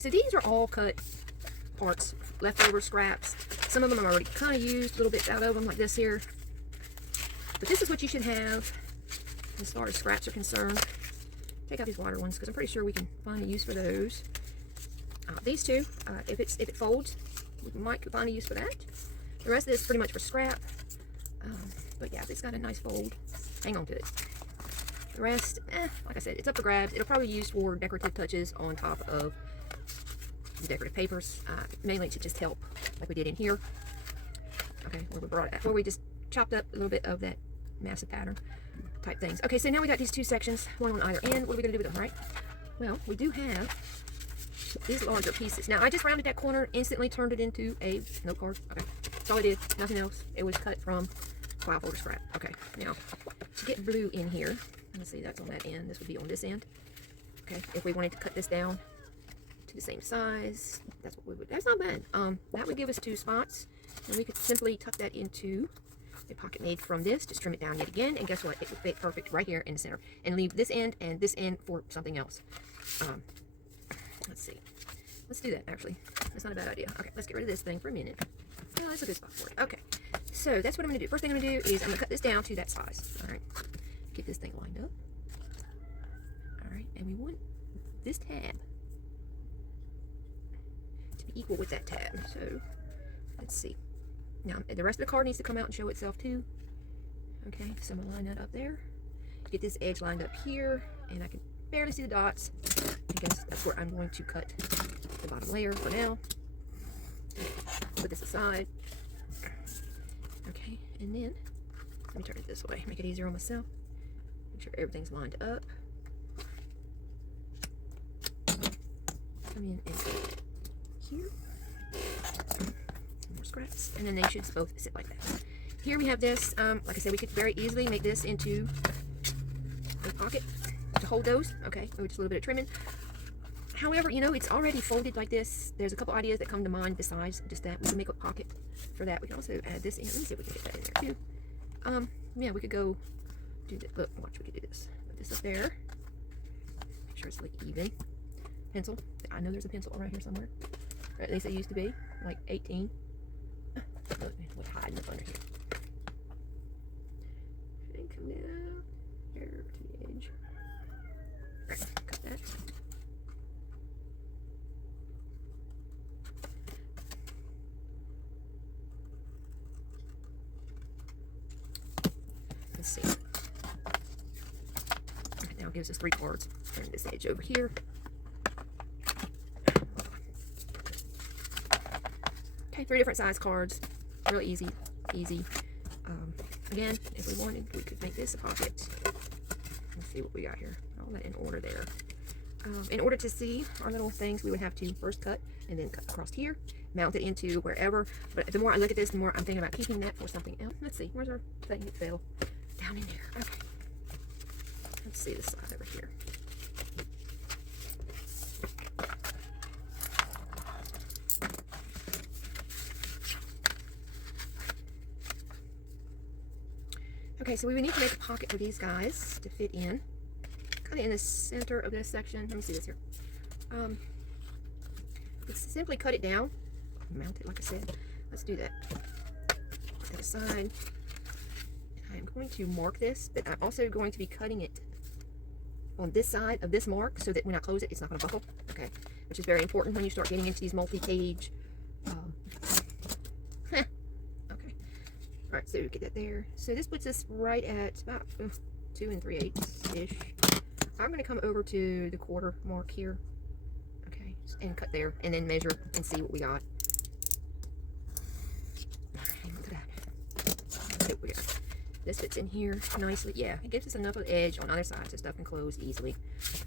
So these are all cut parts, leftover scraps. Some of them are already kind of used, a little bit out of them, like this here. But this is what you should have as far as scraps are concerned. Take out these wider ones because I'm pretty sure we can find a use for those. These two, if it folds, we might find a use for that. The rest of this is pretty much for scrap. But yeah, it's got a nice fold. Hang on to it. The rest, like I said, it's up for grabs. It'll probably be used for decorative touches on top of the decorative papers. Mainly to just help, like we did in here. Okay, where we just chopped up a little bit of that massive pattern type things. Okay, so now we got these two sections, one on either end. What are we gonna do with them, right? Well, we do have these larger pieces. Now, I just rounded that corner, instantly turned it into a note card. Okay, that's all I did, nothing else. It was cut from file folder scrap. Okay, now, to get blue in here, let's see, that's on that end. This would be on this end. Okay, if we wanted to cut this down to the same size, that's what we would, that's not bad. That would give us 2 spots, and we could simply tuck that into a pocket made from this, just trim it down yet again, and guess what? It would fit perfect right here in the center, and leave this end and this end for something else. Let's see. Let's do that, actually. That's not a bad idea. Okay, let's get rid of this thing for a minute. Oh, that's a good spot for it. Okay, so that's what I'm going to do. First thing I'm going to do is I'm going to cut this down to that size. All right, get this thing lined up. All right, and we want this tab to be equal with that tab. So, let's see. Now, the rest of the card needs to come out and show itself too. Okay, so I'm going to line that up there. Get this edge lined up here, and I can barely see the dots. I guess that's where I'm going to cut the bottom layer for now. Put this aside. Okay, and then let me turn it this way, make it easier on myself. Make sure everything's lined up. Come in and go here. More scraps, and then they should both sit like that. Here we have this. Like I said, we could very easily make this into a pocket to hold those. Okay, with just a little bit of trimming. However, you know, it's already folded like this. There's a couple ideas that come to mind besides just that. We can make a pocket for that. We can also add this in. Let me see if we can get that in there too. Yeah, we could go do this. Look, watch, we could do this. Put this up there. Make sure it's like even. Pencil. I know there's a pencil right here somewhere. Or at least it used to be. Like 18. Look, what's hiding up under here. And come down here to the edge. Right, cut that. Let's see. Okay, now it gives us 3 cards. Turn this edge over here. Okay, 3 different size cards. Real easy. Again, if we wanted, we could make this a pocket. Let's see what we got here. All that in order there. In order to see our little things, we would have to first cut and then cut across here, mount it into wherever. But the more I look at this, the more I'm thinking about keeping that for something else. Let's see, where's our thing? It fell down in there. Okay. Let's see this side over here. Okay, so we would need to make a pocket for these guys to fit in. Kind of in the center of this section. Let me see this here. Let's simply cut it down. Mount it, like I said. Let's do that. Put that aside. I'm going to mark this, but I'm also going to be cutting it on this side of this mark so that when I close it, it's not going to buckle. Okay, which is very important when you start getting into these multi-page. Okay. All right, so get that there. So this puts us right at about 2 3/8-ish. I'm going to come over to the quarter mark here. Okay, and cut there, and then measure and see what we got. All right, look at that. Let's see what we got. This fits in here nicely. Yeah, it gives us enough of the edge on either side so stuff can close easily.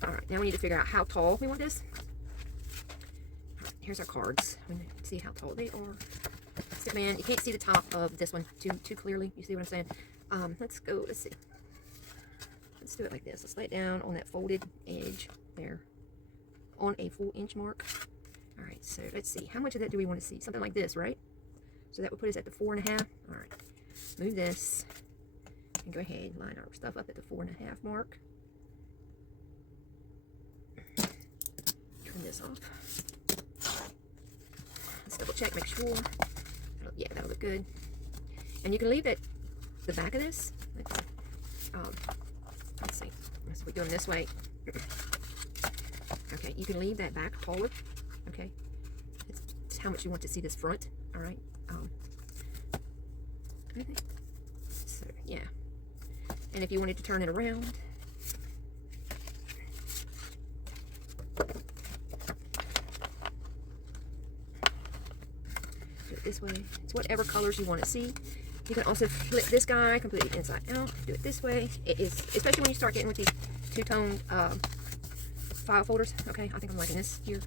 All right, now we need to figure out how tall we want this. All right, here's our cards. We need to see how tall they are. Step in. You can't see the top of this one too clearly. You see what I'm saying? Let's go. Let's see. Let's do it like this. Let's lay it down on that folded edge there, on a full inch mark. All right. So let's see. How much of that do we want to see? Something like this, right? So that would put us at the 4.5. All right. Move this. And go ahead and line our stuff up at the 4.5 mark. Turn this off. check, make sure. Yeah, that'll look good. And you can leave the back of this. Let's see. So we're going this way. Okay, you can leave that back taller. Okay, it's how much you want to see this front. All right. Okay. So yeah. And if you wanted to turn it around, do it this way. It's whatever colors you want to see. You can also flip this guy completely inside out. Do it this way. It is, especially when you start getting with these two-tone file folders. Okay, I think I'm liking this here.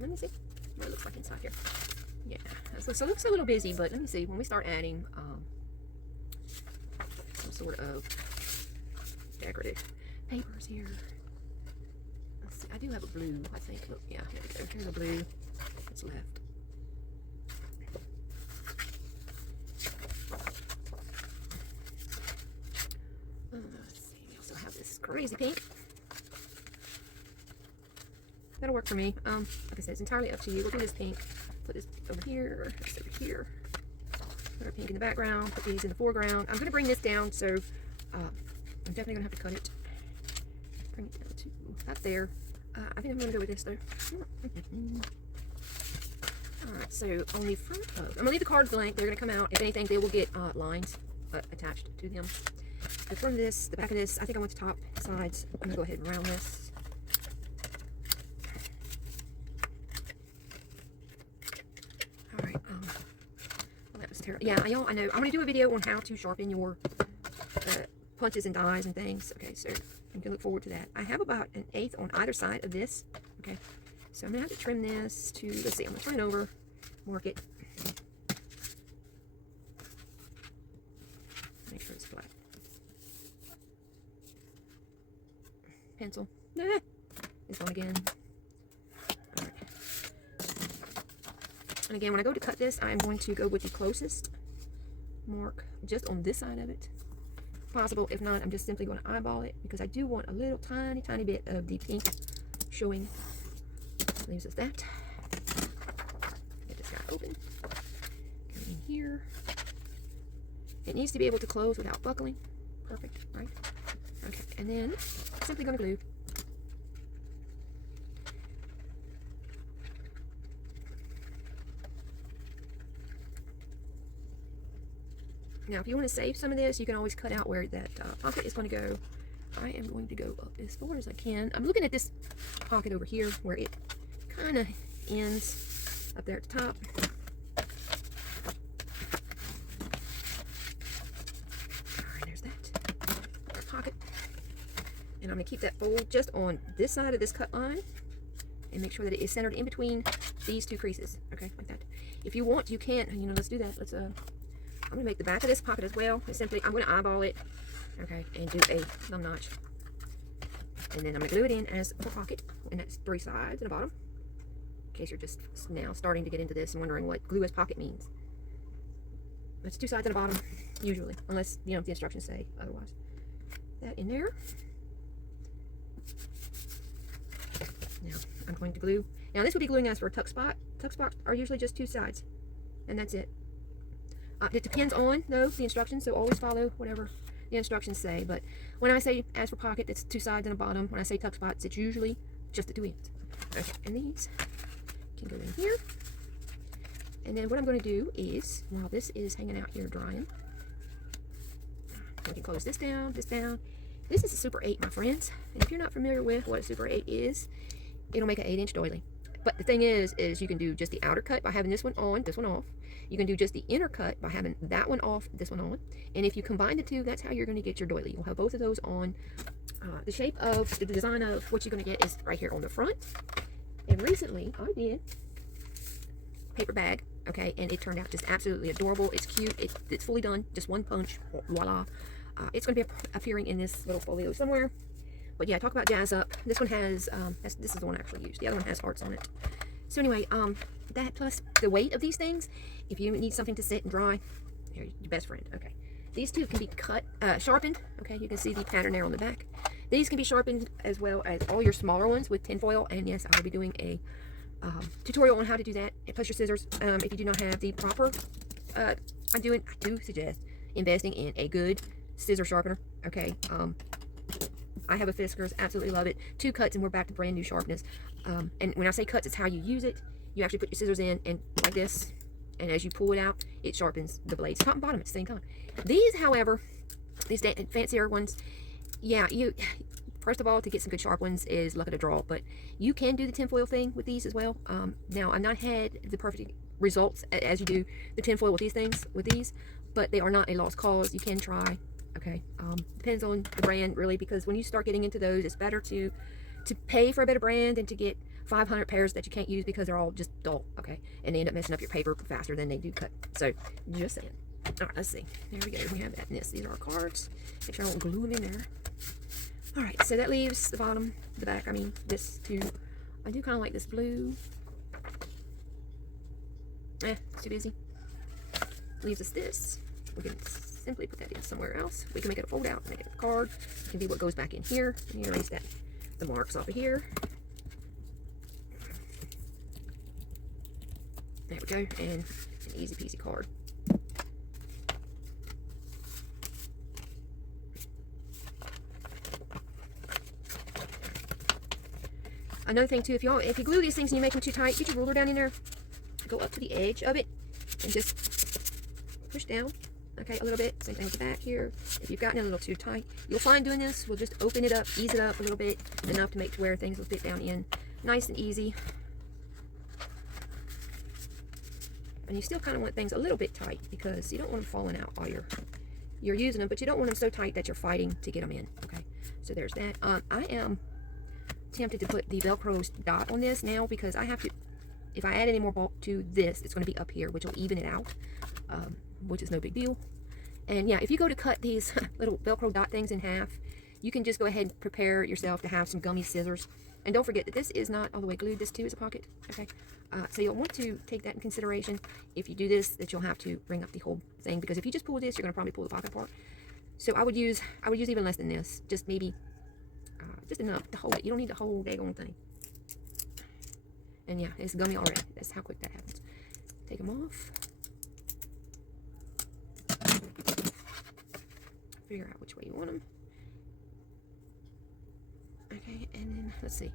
Let me see what it looks like inside here. Yeah, so it looks a little busy, but let me see. When we start adding some sort of decorative papers here. Let's see. I do have a blue, I think. Look, yeah, here we go. Here's a blue that's left. Let's see. We also have this crazy pink. That'll work for me. Like I said, it's entirely up to you. We'll do this pink. Put this over here, or this over here. Put our pink in the background. Put these in the foreground. I'm going to bring this down, so I'm definitely going to have to cut it. Bring it down to about there. I think I'm going to go with this, though. Alright, so on the front of... I'm going to leave the cards blank. They're going to come out. If anything, they will get lines attached to them. The front of this, the back of this, I think I want the top sides. I'm going to go ahead and round this. Yeah, I know. I'm going to do a video on how to sharpen your punches and dies and things. Okay, so you can look forward to that. I have about 1/8 on either side of this. Okay, so I'm going to have to trim this to, let's see, I'm going to turn it over, mark it. Make sure it's flat. Pencil. Ah, it's on again. And again, when I go to cut this, I'm going to go with the closest mark just on this side of it. If possible. If not, I'm just simply going to eyeball it because I do want a little tiny bit of the pink showing. Leaves us that. Get this guy open. Come in here. It needs to be able to close without buckling. Perfect, right? Okay, and then simply going to glue. Now, if you want to save some of this, you can always cut out where that pocket is going to go. I am going to go up as far as I can. I'm looking at this pocket over here where it kind of ends up there at the top. Alright, there's that pocket. And I'm going to keep that fold just on this side of this cut line and make sure that it is centered in between these two creases. Okay, like that. If you want, you can, let's do that. Let's I'm going to make the back of this pocket as well. It's simply, I'm going to eyeball it, okay, and do a thumb notch. And then I'm going to glue it in as a pocket, and that's 3 sides and a bottom. In case you're just now starting to get into this and wondering what glue as pocket means. That's 2 sides and a bottom, usually, unless, the instructions say otherwise. That in there. Now, I'm going to glue. Now, this would be gluing as for a tuck spot. Tuck spots are usually just 2 sides, and that's it. It depends on, though, the instructions, so always follow whatever the instructions say. But when I say as for pocket, it's 2 sides and a bottom. When I say tuck spots, it's usually just the 2 ends. Okay, and these can go in here. And then what I'm going to do is, while this is hanging out here drying, we can close this down, this down. This is a Super 8, my friends. And if you're not familiar with what a Super 8 is, it'll make an 8-inch doily. But the thing is you can do just the outer cut by having this one on, this one off. You can do just the inner cut by having that one off, this one on. And if you combine the two, that's how you're going to get your doily. You'll have both of those on. The shape of the design of what you're going to get is right here on the front. And recently, I did paper bag, okay, and it turned out just absolutely adorable. It's cute. It's fully done. Just one punch. Voila. It's going to be appearing in this little folio somewhere. But yeah, talk about jazz up. This one has, this is the one I actually used. The other one has hearts on it. So anyway, that plus the weight of these things, if you need something to sit and dry, they're your best friend. Okay, these two can be sharpened. Okay, you can see the pattern there on the back. These can be sharpened as well as all your smaller ones with tin foil. And yes, I will be doing a tutorial on how to do that, plus your scissors. If you do not have the proper, I do suggest investing in a good scissor sharpener. Okay, I have a Fiskars, absolutely love it. 2 cuts and we're back to brand new sharpness. And when I say cuts, it's how you use it. You actually put your scissors in and like this, and as you pull it out, it sharpens the blades, top and bottom at the same time. These, however, these fancier ones, yeah, first of all, to get some good sharp ones is luck of the draw, but you can do the tinfoil thing with these as well. Now, I've not had the perfect results as you do the tinfoil with these things, but they are not a lost cause. You can try, okay? Depends on the brand, really, because when you start getting into those, it's better to pay for a better brand than to get 500 pairs that you can't use because they're all just dull, okay? And they end up messing up your paper faster than they do cut. So, just saying. All right, let's see. There we go. We have that in this. These are our cards. Make sure I don't glue them in there. All right, so that leaves the bottom, the back, I mean, this too. I do kind of like this blue. It's too busy. Leaves us this. We can simply put that in somewhere else. We can make it a fold out, make it a card. It can be what goes back in here. And you erase that, the marks off of here. There we go, and an easy peasy card. Another thing too, if you glue these things and you make them too tight, get your ruler down in there, go up to the edge of it, and just push down, okay, a little bit. Same thing with the back here. If you've gotten it a little too tight, you'll find doing this will just open it up, ease it up a little bit, enough to make to where things will fit down in nice and easy. And you still kind of want things a little bit tight because you don't want them falling out while you're using them, but you don't want them so tight that you're fighting to get them in, okay? So there's that. I am tempted to put the Velcro dot on this now because I have to, if I add any more bulk to this, it's going to be up here, which will even it out, which is no big deal. And yeah, if you go to cut these little Velcro dot things in half, you can just go ahead and prepare yourself to have some gummy scissors. And don't forget that this is not all the way glued. This too is a pocket, okay? So you'll want to take that in consideration. If you do this, that you'll have to bring up the whole thing, because if you just pull this, you're going to probably pull the pocket apart. So I would use even less than this, just maybe just enough to hold it. You don't need the whole daggone thing. And yeah, it's gummy already. That's how quick that happens. Take them off. Figure out which way you want them. Okay, and then let's see.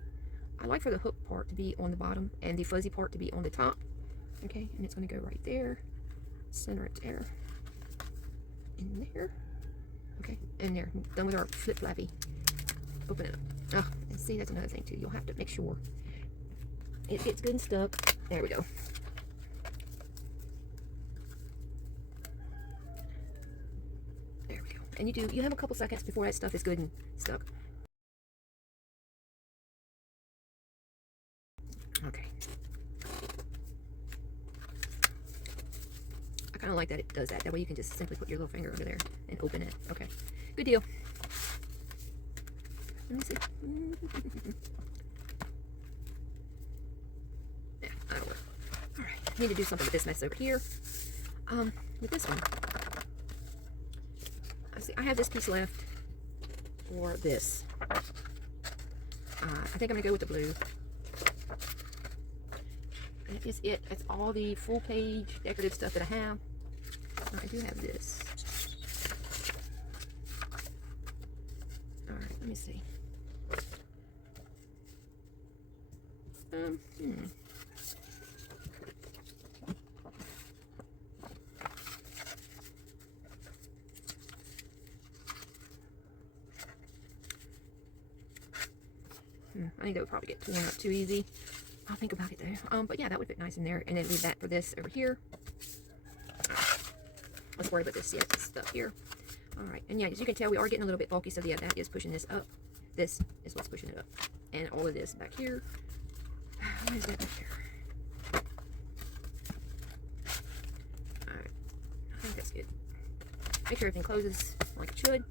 I like for the hook part to be on the bottom and the fuzzy part to be on the top. Okay, and it's going to go right there. Center it there. In there. Okay, and there. Done with our flip flappy. Open it up. Oh, and see, that's another thing too. You'll have to make sure it gets good and stuck. There we go. There we go. And you have a couple seconds before that stuff is good and stuck. Okay. I kind of like that it does that. That way you can just simply put your little finger under there and open it. Okay. Good deal. Let me see. Yeah, that'll work. Alright. I need to do something with this mess over here. With this one. I have this piece left for this. I think I'm going to go with the blue. That is it. That's all the full page decorative stuff that I have. I do have this. Alright, let me see. I think that would probably get torn up too easy. I'll think about it though. But yeah, that would fit nice in there. And then leave that for this over here. Let's worry about this stuff here. Alright, and yeah, as you can tell, we are getting a little bit bulky, so yeah, that is pushing this up. This is what's pushing it up. And all of this back here. What is that back there? Alright, I think that's good. Make sure everything closes like it should.